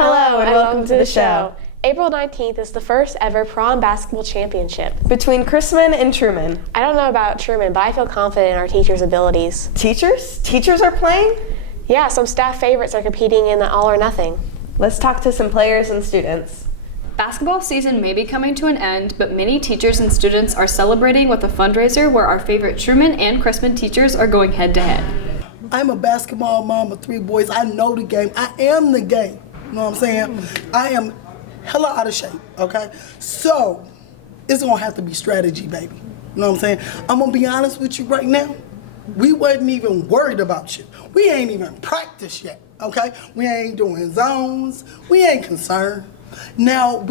Hello and welcome to the show. April 19th is the first ever prom basketball championship. Between Chrisman and Truman. I don't know about Truman, but I feel confident in our teachers' abilities. Teachers? Teachers are playing? Yeah, some staff favorites are competing in the all or nothing. Let's talk to some players and students. Basketball season may be coming to an end, but many teachers and students are celebrating with a fundraiser where our favorite Truman and Chrisman teachers are going head to head. I'm a basketball mom of 3 boys. I know the game. I am the game. You know what I'm saying? I am hella out of shape, okay? So, it's gonna have to be strategy, baby. You know what I'm saying? I'm gonna be honest with you right now. We wasn't even worried about you. We ain't even practiced yet, okay? We ain't doing zones. We ain't concerned. Now,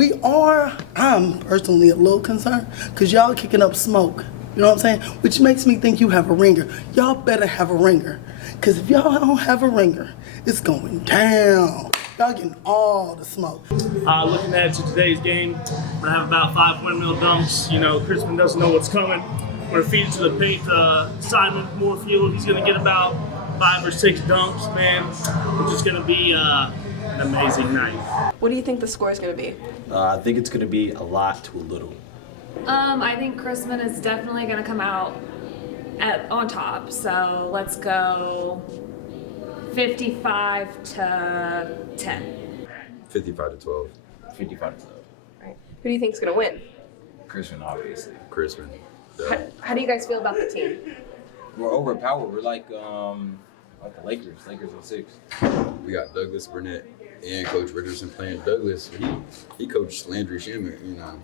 I'm personally a little concerned because y'all kicking up smoke. You know what I'm saying? Which makes me think you have a ringer. Y'all better have a ringer. Because if y'all don't have a ringer, it's going down. Y'all getting all the smoke. Looking ahead to today's game, we're going to have about 5 windmill dunks. You know, Chrisman doesn't know what's coming. We're going to feed it to the paint. Simon Moorfield, he's going to get about 5 or 6 dunks, man. It's just going to be an amazing night. What do you think the score is going to be? I think it's going to be a lot to a little. I think Chrisman is definitely going to come out on top. So let's go 55 to 10. 55 to 12. 55 to 12. Right. Who do you think is going to win? Chrisman, obviously. Chrisman. How do you guys feel about the team? We're overpowered. We're like the Lakers. Lakers in 6. We got Douglas Burnett and Coach Richardson playing. Douglas, he coached Landry Shammer, you know.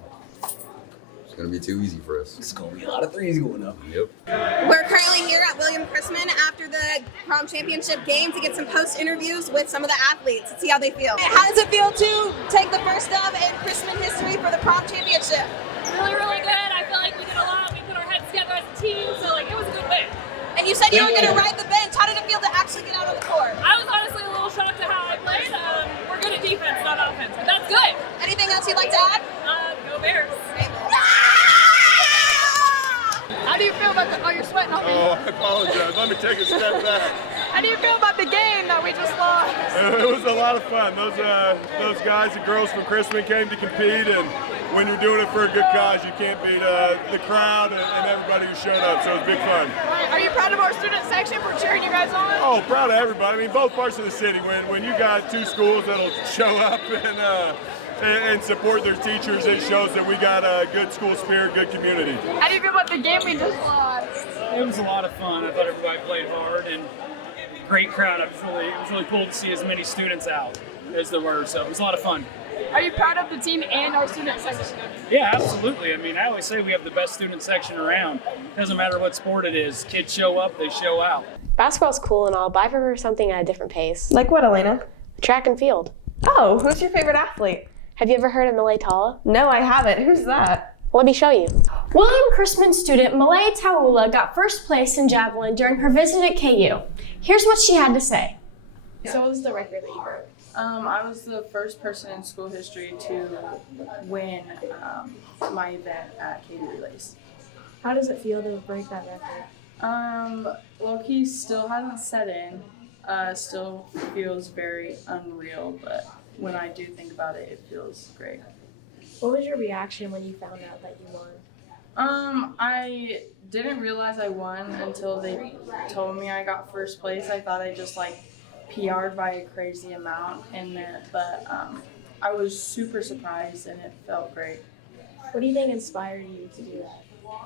It's going to be too easy for us. It's going to be a lot of threes going up. Yep. We're currently here at William Chrisman after the prom championship game to get some post interviews with some of the athletes to see how they feel. How does it feel to take the first dub in Chrisman history for the prom championship? Really, really good. I feel like we did a lot. We put our heads together as a team, so it was a good win. And you said you were going to ride the bench. How did it feel to actually get out on the court? I was honestly a little shocked at how I played. We're good at defense, not offense, but that's good. Anything else you'd like to add? Go Bears. How do you feel about you're sweating on me? Oh, I apologize. Let me take a step back. How do you feel about the game that we just lost? It was a lot of fun. Those guys and girls from Chrisman came to compete, and when you're doing it for a good cause, you can't beat the crowd and everybody who showed up, so it was big fun. Are you proud of our student section for cheering you guys on? Oh, proud of everybody. I mean, both parts of the city. When you got 2 schools that'll show up and support their teachers, it shows that we got a good school spirit, good community. How do you feel about the game we just lost? It was a lot of fun. I thought everybody played hard and great crowd. It was really cool to see as many students out as there were, so it was a lot of fun. Are you proud of the team and our student section? Yeah, absolutely. I mean, I always say we have the best student section around. Doesn't matter what sport it is. Kids show up, they show out. Basketball's cool and all, but I prefer something at a different pace. Like what, Elena? Track and field. Oh, who's your favorite athlete? Have you ever heard of Malay Tala? No, I haven't. Who's that? Let me show you. William Chrisman student Malay Taula got first place in javelin during her visit at KU. Here's what she had to say. So what was the record that you broke? I was the first person in school history to win my event at KU Relays. How does it feel to break that record? Low-key still hasn't set in. Still feels very unreal, but when I do think about it, it feels great. What was your reaction when you found out that you won? I didn't realize I won until they told me I got first place. I thought I just PR'd by a crazy amount, but I was super surprised and it felt great. What do you think inspired you to do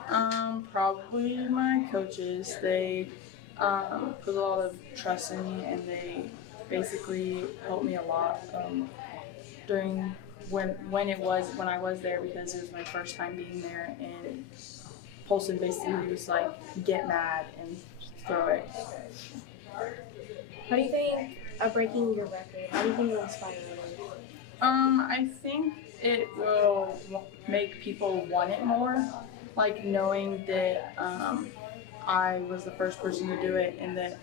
that? Probably my coaches. They put a lot of trust in me and they basically helped me a lot during when I was there, because it was my first time being there, and Polson basically was like, get mad and throw it. How do you think of breaking your record? How do you think it will inspire others? I think it will make people want it more, like knowing that I was the first person to do it and that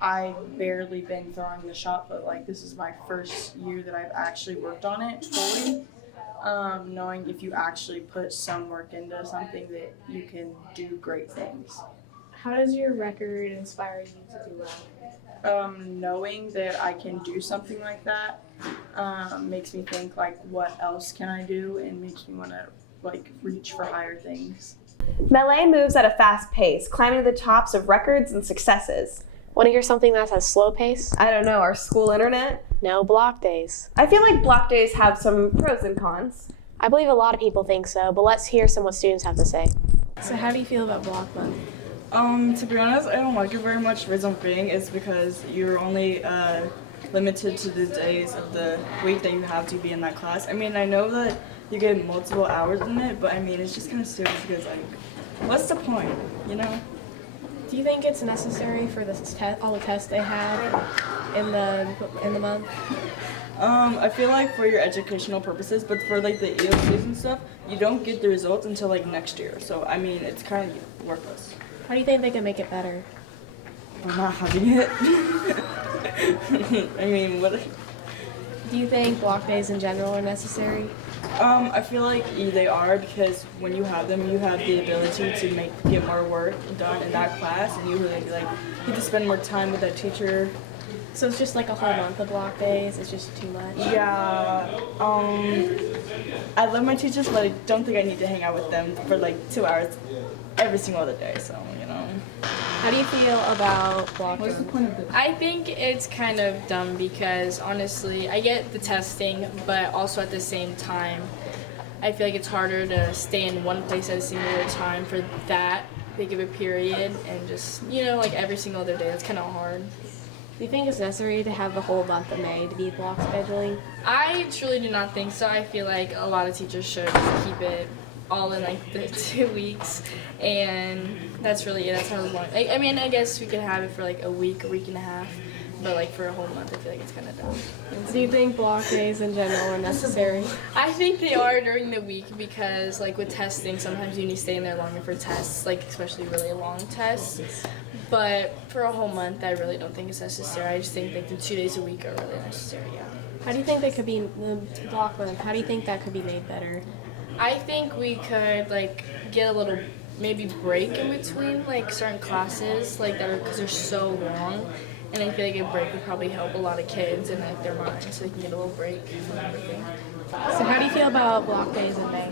I've barely been throwing the shot, but this is my first year that I've actually worked on it fully. Knowing if you actually put some work into something that you can do great things. How does your record inspire you to do well? knowing that I can do something like that makes me think like, what else can I do, and makes me want to like reach for higher things. Melee moves at a fast pace, climbing to the tops of records and successes. Want to hear something that's at a slow pace? I don't know, our school internet? No, block days. I feel like block days have some pros and cons. I believe a lot of people think so, but let's hear what students have to say. So how do you feel about block month? To be honest, I don't like it very much. The reason being is because you're only limited to the days of the week that you have to be in that class. I mean, I know that you get multiple hours in it, but I mean, it's just kind of stupid because, like, what's the point, you know? Do you think it's necessary for all the tests they have in the month? I feel like for your educational purposes, but for like the EOCs and stuff, you don't get the results until like next year. So I mean, it's kind of worthless. How do you think they can make it better? We're not having it. I mean, what? Do you think block days in general are necessary? I feel like they are, because when you have them, you have the ability to get more work done in that class, and you really like get to spend more time with that teacher. So it's just like a whole month of block days. It's just too much. Yeah. I love my teachers, but I don't think I need to hang out with them for like 2 hours every single other day. So you know. How do you feel about block days? What's the point of this? I think it's kind of dumb because honestly, I get the testing, but also at the same time, I feel like it's harder to stay in one place at a singular time for that big of a period, and just, you know, like every single other day. That's kind of hard. Do you think it's necessary to have the whole month of May to be block scheduling? I truly do not think so. I feel like a lot of teachers should just keep it all in like the 2 weeks, and that's really it. That's how long. I mean, I guess we could have it for like a week and a half, but like for a whole month, I feel like it's kind of dumb. Do you think block days in general are necessary? I think they are during the week because like with testing, sometimes you need to stay in there longer for tests, like especially really long tests. But for a whole month, I really don't think it's necessary. I just think like the 2 days a week are really necessary, yeah. How do you think they could be, the block month, how do you think that could be made better? I think we could like get a little maybe break in between like certain classes, like that, because they're so long. And I feel like a break would probably help a lot of kids and like their minds, so they can get a little break from everything. So how do you feel about block days in May?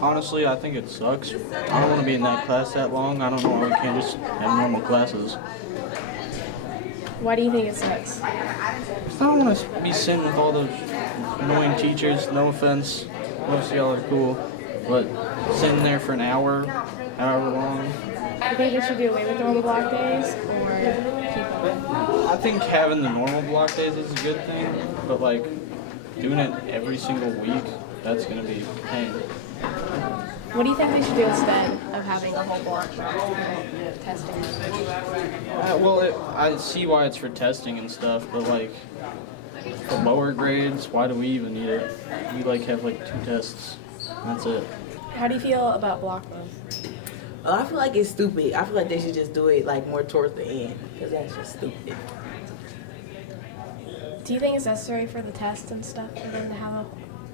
Honestly, I think it sucks. I don't want to be in that class that long. I don't know why we can't just have normal classes. Why do you think it sucks? I don't want to be sitting with all those annoying teachers. No offense, most of y'all are cool, but sitting there for an hour, however long. Do you think they should do away with all the block days, or keep them? I think having the normal block days is a good thing, but like doing it every single week, that's gonna be pain. What do you think they should do instead of having a whole block testing? I see why it's for testing and stuff, but like for lower grades, why do we even need it? We like have like 2 tests. That's it. How do you feel about block month? I feel like it's stupid. I feel like they should just do it like more towards the end, because that's just stupid. Do you think it's necessary for the tests and stuff for them to have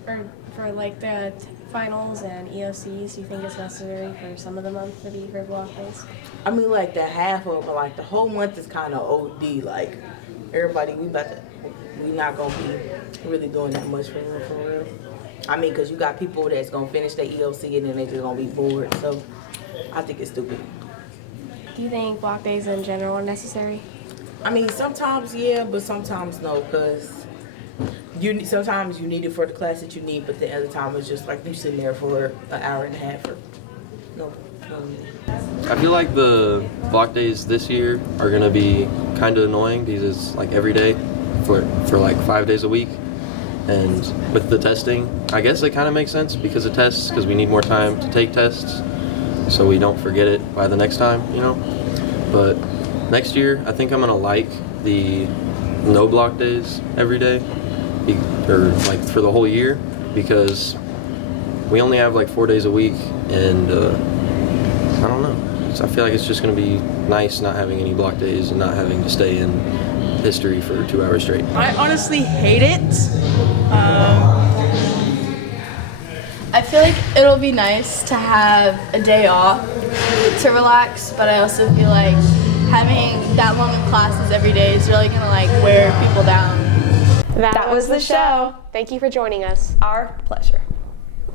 or for like the finals and EOCs? Do you think it's necessary for some of the month to be for block days? I mean, like the half of it, but like the whole month is kind of OD. Like everybody, we not gonna be really doing that much for real. I mean, because you got people that's gonna finish their EOC and then they just gonna be bored. So I think it's stupid. Do you think block days in general are necessary? I mean, sometimes yeah, but sometimes no, because sometimes you need it for the class that you need, but the other time it's just like you sitting there for an hour and a half or no. I feel like the block days this year are gonna be kind of annoying because it's like every day for like 5 days a week, and with the testing, I guess it kind of makes sense because of tests, because we need more time to take tests so we don't forget it by the next time, you know. But next year, I think I'm gonna like the no block days every day, or like for the whole year, because we only have like 4 days a week, and I don't know. So I feel like it's just gonna be nice not having any block days and not having to stay in history for 2 hours straight. I honestly hate it. I feel like it'll be nice to have a day off to relax, but I also feel like having that long of classes every day is really gonna like wear people down. That was the show. Thank you for joining us. Our pleasure.